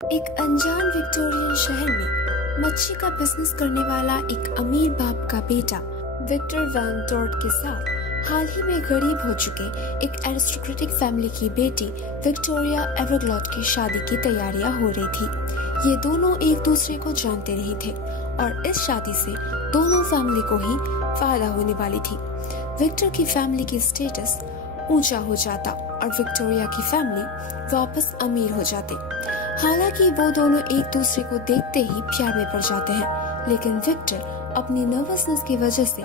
एक अनजान विक्टोरियन शहर में मच्छी का बिजनेस करने वाला एक अमीर बाप का बेटा विक्टर वैन डॉर्ट के साथ हाल ही में गरीब हो चुके एक एरिस्टोक्रेटिक फैमिली की बेटी विक्टोरिया एवरग्लॉड की शादी की तैयारियां हो रही थी। ये दोनों एक दूसरे को जानते नहीं थे और इस शादी से दोनों फैमिली को ही फायदा होने वाली थी। विक्टर की फैमिली की स्टेटस ऊंचा हो जाता और विक्टोरिया की फैमिली वापस अमीर हो जाते। हालांकि वो दोनों एक दूसरे को देखते ही प्यार में पड़ जाते हैं, लेकिन विक्टर अपनी नर्वसनेस की वजह से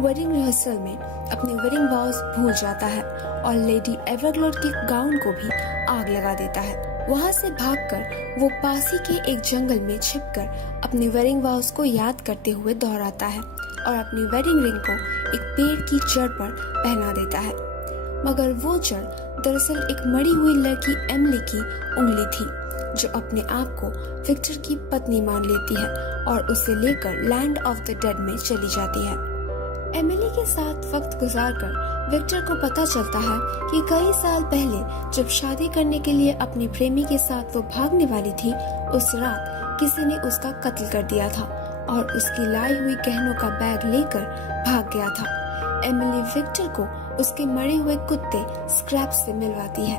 वेडिंग रिहर्सल में अपने वेडिंग वॉव्स भूल जाता है और लेडी एवरग्लॉड के गाउन को भी आग लगा देता है। वहाँ से भागकर वो पास ही के एक जंगल में छिपकर अपने वेडिंग वॉव्स को याद करते हुए दोहराता है और अपनी वेडिंग रिंग को एक पेड़ की जड़ पर पहना देता है। मगर वो जड़ दरअसल एक मरी हुई लड़की एमिली की उंगली थी, जो अपने आप को विक्टर की पत्नी मान लेती है और उसे लेकर लैंड ऑफ द डेड में चली जाती है। एमिली के साथ वक्त गुजारकर विक्टर को पता चलता है कि कई साल पहले जब शादी करने के लिए अपने प्रेमी के साथ वो भागने वाली थी, उस रात किसी ने उसका कत्ल कर दिया था और उसकी लाई हुई गहनों का बैग लेकर भाग गया था। एमिली विक्टर को उसके मरे हुए कुत्ते स्क्रैप से मिलवाती है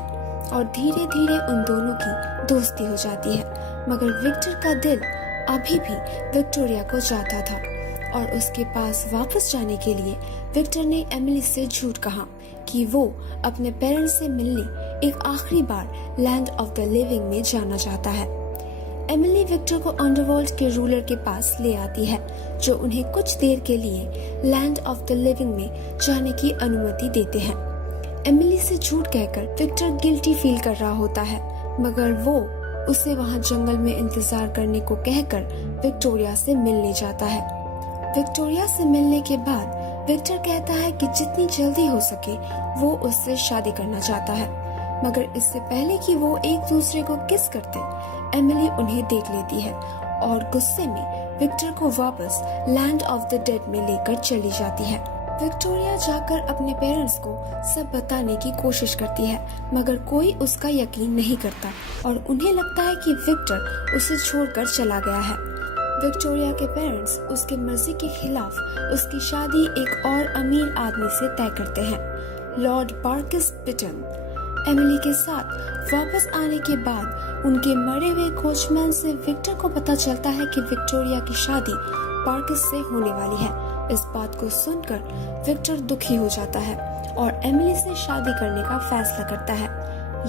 और धीरे धीरे उन दोनों की दोस्ती हो जाती है। मगर विक्टर का दिल अभी भी विक्टोरिया को चाहता था और उसके पास वापस जाने के लिए विक्टर ने एमिली से झूठ कहा कि वो अपने पेरेंट्स से मिलने एक आखिरी बार लैंड ऑफ द लिविंग में जाना चाहता है। एमिली विक्टर को अंडरवर्ल्ड के रूलर के पास ले आती है, जो उन्हें कुछ देर के लिए लैंड ऑफ द लिविंग में जाने की अनुमति देते हैं। एमिली से झूठ कहकर विक्टर गिल्टी फील कर रहा होता है, मगर वो उसे वहां जंगल में इंतजार करने को कहकर विक्टोरिया से मिलने जाता है। विक्टोरिया से मिलने के बाद विक्टर कहता है कि जितनी जल्दी हो सके वो उससे शादी करना चाहता है, मगर इससे पहले कि वो एक दूसरे को किस करते, एमिली उन्हें देख लेती है और गुस्से में विक्टर को वापस लैंड ऑफ द डेड में लेकर चली जाती है। विक्टोरिया जाकर अपने पेरेंट्स को सब बताने की कोशिश करती है, मगर कोई उसका यकीन नहीं करता और उन्हें लगता है कि विक्टर उसे छोड़कर चला गया है। विक्टोरिया के पेरेंट्स उसकी मर्जी के खिलाफ उसकी शादी एक और अमीर आदमी से तय करते हैं, लॉर्ड बार्किस बिटन। एमिली के साथ वापस आने के बाद उनके मरे हुए कोचमैन से विक्टर को पता चलता है कि विक्टोरिया की शादी बार्किस से होने वाली है। इस बात को सुनकर विक्टर दुखी हो जाता है और एमिली से शादी करने का फैसला करता है,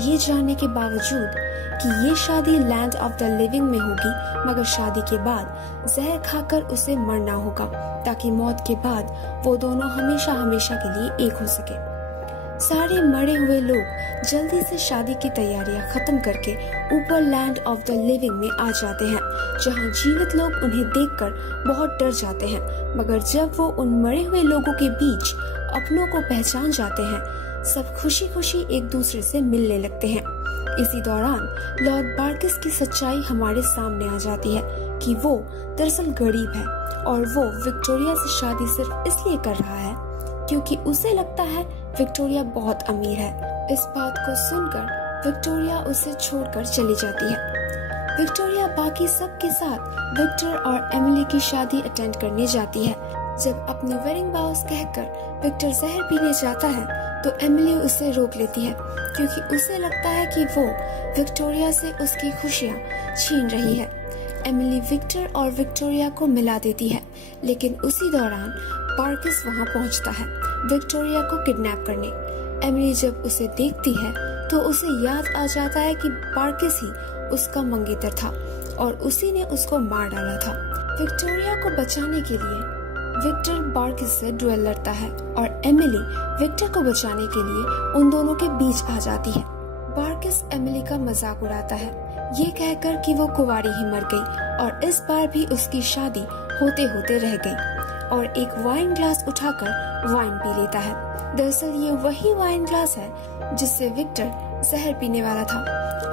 ये जानने के बावजूद कि ये शादी लैंड ऑफ द लिविंग में होगी, मगर शादी के बाद जहर खाकर उसे मरना होगा ताकि मौत के बाद वो दोनों हमेशा हमेशा के लिए एक हो सके। सारे मरे हुए लोग जल्दी से शादी की तैयारियां खत्म करके ऊपर लैंड ऑफ द लिविंग में आ जाते हैं, जहां जीवित लोग उन्हें देखकर बहुत डर जाते हैं। मगर जब वो उन मरे हुए लोगों के बीच अपनों को पहचान जाते हैं, सब खुशी खुशी एक दूसरे से मिलने लगते हैं। इसी दौरान लॉर्ड बार्किस की सच्चाई हमारे सामने आ जाती है कि वो दरअसल गरीब है और वो विक्टोरिया से शादी सिर्फ इसलिए कर रहा है क्योंकि उसे लगता है विक्टोरिया बहुत अमीर है। इस बात को सुनकर विक्टोरिया उसे छोड़कर चली जाती है। विक्टोरिया बाकी सब के साथ विक्टर और एमिली की शादी अटेंड करने जाती है। जब अपनी वेडिंग वॉव्स कहकर विक्टर जहर पीने जाता है तो एमिली उसे रोक लेती है, क्योंकि उसे लगता है कि वो विक्टोरिया से उसकी खुशियाँ छीन रही है। एमिली विक्टर और विक्टोरिया को मिला देती है, लेकिन उसी दौरान बार्किस वहां पहुंचता है विक्टोरिया को किडनैप करने। एमिली जब उसे देखती है तो उसे याद आ जाता है कि बार्किस ही उसका मंगेतर था और उसी ने उसको मार डाला था। विक्टोरिया को बचाने के लिए विक्टर बार्किस से डुएल लड़ता है और एमिली विक्टर को बचाने के लिए उन दोनों के बीच आ जाती है। बार्किस एमिली का मजाक उड़ाता है, ये कहकर कि वो कुंवारी ही मर गई और इस बार भी उसकी शादी होते होते रह गई, और एक वाइन ग्लास उठाकर वाइन पी लेता है। दरअसल ये वही वाइन ग्लास है जिससे विक्टर जहर पीने वाला था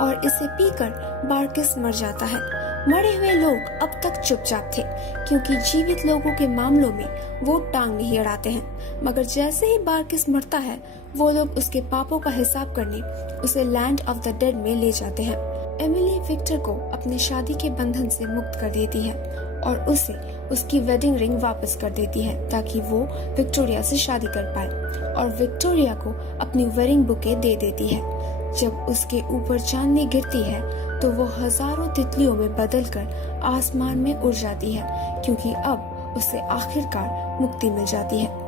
और इसे पीकर बार्किस मर जाता है। मरे हुए लोग अब तक चुपचाप थे, क्योंकि जीवित लोगों के मामलों में वो टांग नहीं अड़ाते हैं, मगर जैसे ही बार्किस मरता है वो लोग उसके पापों का हिसाब करने उसे लैंड ऑफ द डेड में ले जाते हैं। एमिली विक्टर को अपने शादी के बंधन से मुक्त कर देती है और उसे उसकी वेडिंग रिंग वापस कर देती है ताकि वो विक्टोरिया से शादी कर पाए और विक्टोरिया को अपनी वेडिंग बुके दे देती है। जब उसके ऊपर चांदनी गिरती है तो वो हजारों तितलियों में बदलकर आसमान में उड़ जाती है क्योंकि अब उसे आखिरकार मुक्ति मिल जाती है।